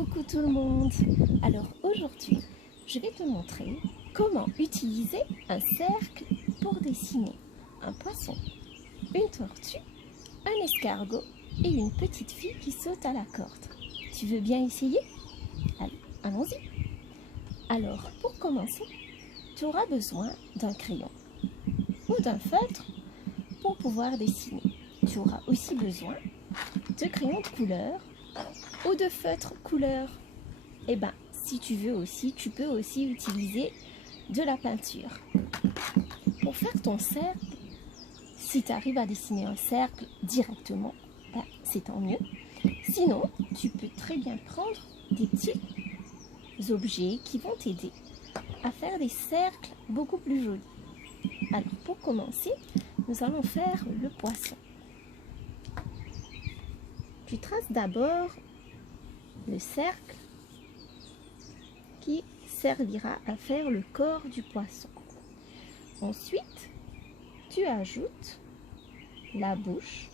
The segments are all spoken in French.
Coucou tout le monde. Alors aujourd'hui, je vais te montrer comment utiliser un cercle pour dessiner un poisson, une tortue, un escargot et une petite fille qui saute à la corde. Tu veux bien essayer? Allez, allons-y. Alors, pour commencer, tu auras besoin d'un crayon ou d'un feutre pour pouvoir dessiner. Tu auras aussi besoin de crayons de couleur ou de feutre couleur. Et ben, si tu veux aussi, tu peux aussi utiliser de la peinture. Pour faire ton cercle, si tu arrives à dessiner un cercle directement, ben, c'est tant mieux. Sinon, tu peux très bien prendre des petits objets qui vont t'aider à faire des cercles beaucoup plus jolis. Alors, pour commencer, nous allons faire le poisson. Tu traces d'abord le cercle qui servira à faire le corps du poisson. Ensuite, tu ajoutes la bouche,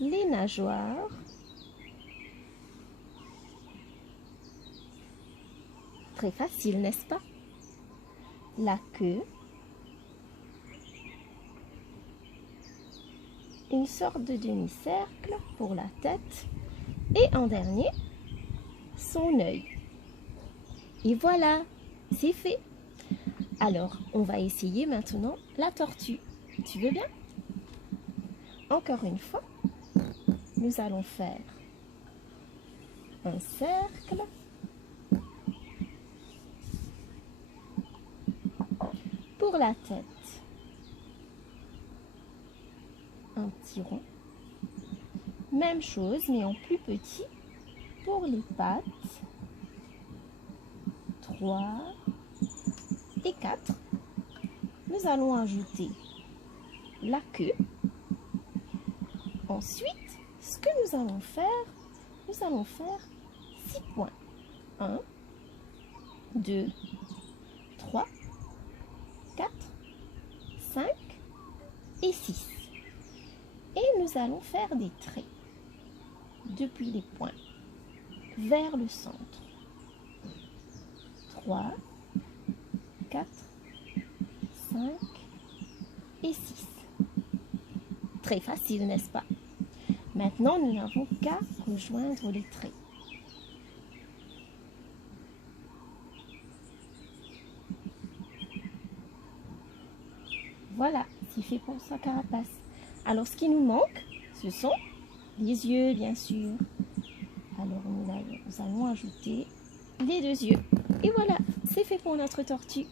les nageoires, très facile, n'est-ce pas? La queue, une sorte de demi-cercle pour la tête et en dernier, son œil. Et voilà, c'est fait. Alors, on va essayer maintenant la tortue. Tu veux bien? Encore une fois, nous allons faire un cercle, pour la tête, un petit rond. Même chose, mais en plus petit pour les pattes. 3 et 4. Nous allons ajouter la queue. Ensuite, ce que nous allons faire 6 points. 1, 2, 3, 4, 5 et 6. Et nous allons faire des traits depuis les points vers le centre. 3, 4, 5 et 6. Très facile, n'est-ce pas? Maintenant, nous n'avons qu'à rejoindre les traits. Voilà, c'est fait pour sa carapace. Alors, ce qui nous manque, ce sont les yeux, bien sûr. Alors, nous allons ajouter les 2 yeux. Et voilà, c'est fait pour notre tortue.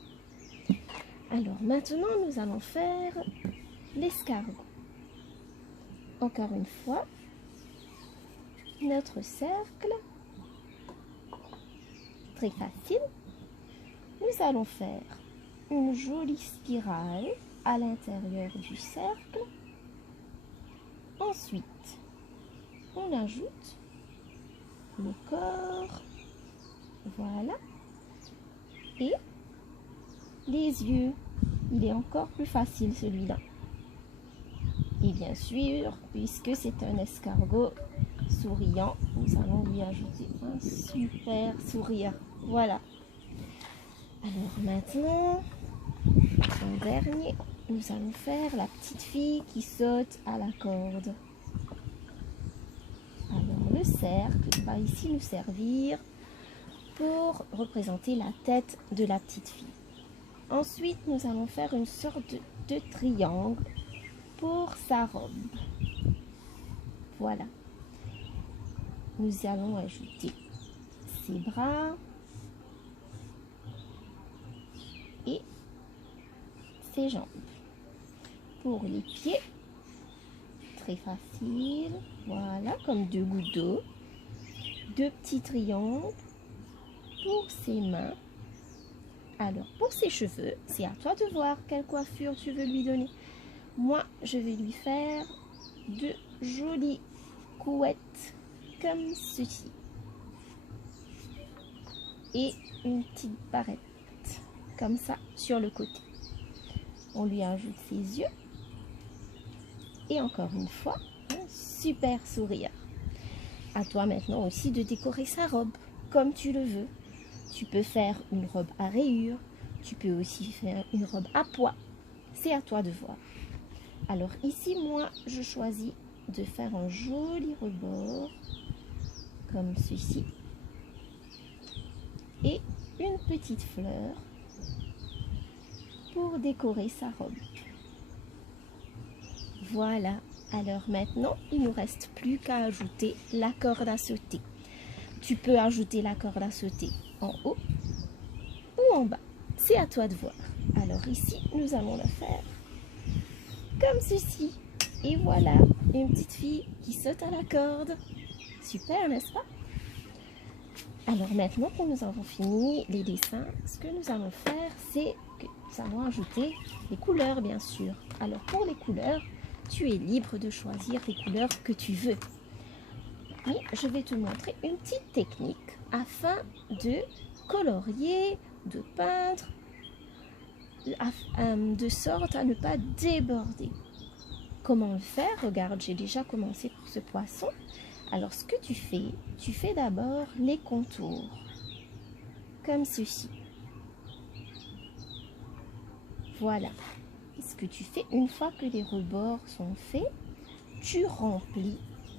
Alors, maintenant, nous allons faire l'escargot. Encore une fois, notre cercle, très facile. Nous allons faire une jolie spirale à l'intérieur du cercle. Ensuite, on ajoute le corps, voilà, et les yeux. Il est encore plus facile celui-là. Et bien sûr, puisque c'est un escargot souriant, nous allons lui ajouter un super sourire. Voilà. Alors maintenant, en dernier, nous allons faire la petite fille qui saute à la corde. Alors le cercle va ici nous servir pour représenter la tête de la petite fille. Ensuite, nous allons faire une sorte de triangle pour sa robe. Voilà. Nous allons ajouter ses bras et ses jambes. Pour les pieds, très facile. Voilà, comme 2 gouttes d'eau. 2 petits triangles pour ses mains. Alors, pour ses cheveux, c'est à toi de voir quelle coiffure tu veux lui donner. Moi, je vais lui faire de jolies couettes comme ceci. Et une petite barrette, comme ça, sur le côté. On lui ajoute ses yeux. Et encore une fois, un super sourire. À toi maintenant aussi de décorer sa robe comme tu le veux. Tu peux faire une robe à rayures, tu peux aussi faire une robe à pois. C'est à toi de voir. Alors ici, moi, je choisis de faire un joli rebord comme ceci et une petite fleur pour décorer sa robe. Voilà. Alors maintenant, il ne nous reste plus qu'à ajouter la corde à sauter. Tu peux ajouter la corde à sauter en haut ou en bas. C'est à toi de voir. Alors ici, nous allons le faire comme ceci. Et voilà, une petite fille qui saute à la corde. Super, n'est-ce pas? Alors maintenant que nous avons fini les dessins, ce que nous allons faire, c'est que nous allons ajouter les couleurs, bien sûr. Alors pour les couleurs, tu es libre de choisir les couleurs que tu veux. Mais je vais te montrer une petite technique afin de colorier, de peindre, de sorte à ne pas déborder. Comment le faire? Regarde, j'ai déjà commencé pour ce poisson. Alors ce que tu fais d'abord les contours, comme ceci. Voilà. Et ce que tu fais, une fois que les rebords sont faits, tu remplis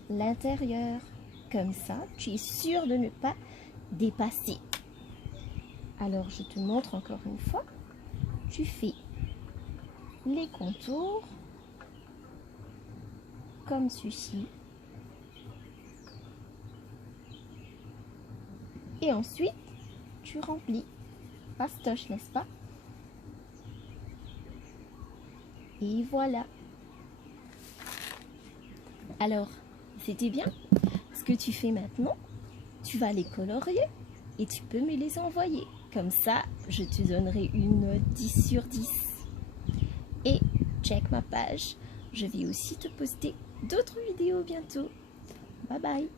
l'intérieur. Comme ça, tu es sûr de ne pas dépasser. Alors je te montre encore une fois. Tu fais les contours, comme ceci. Et ensuite, tu remplis. Pastoche, n'est-ce pas? Et voilà. Alors, c'était bien. Ce que tu fais maintenant, tu vas les colorier et tu peux me les envoyer. Comme ça, je te donnerai une note 10 sur 10. Et check ma page. Je vais aussi te poster d'autres vidéos bientôt. Bye bye.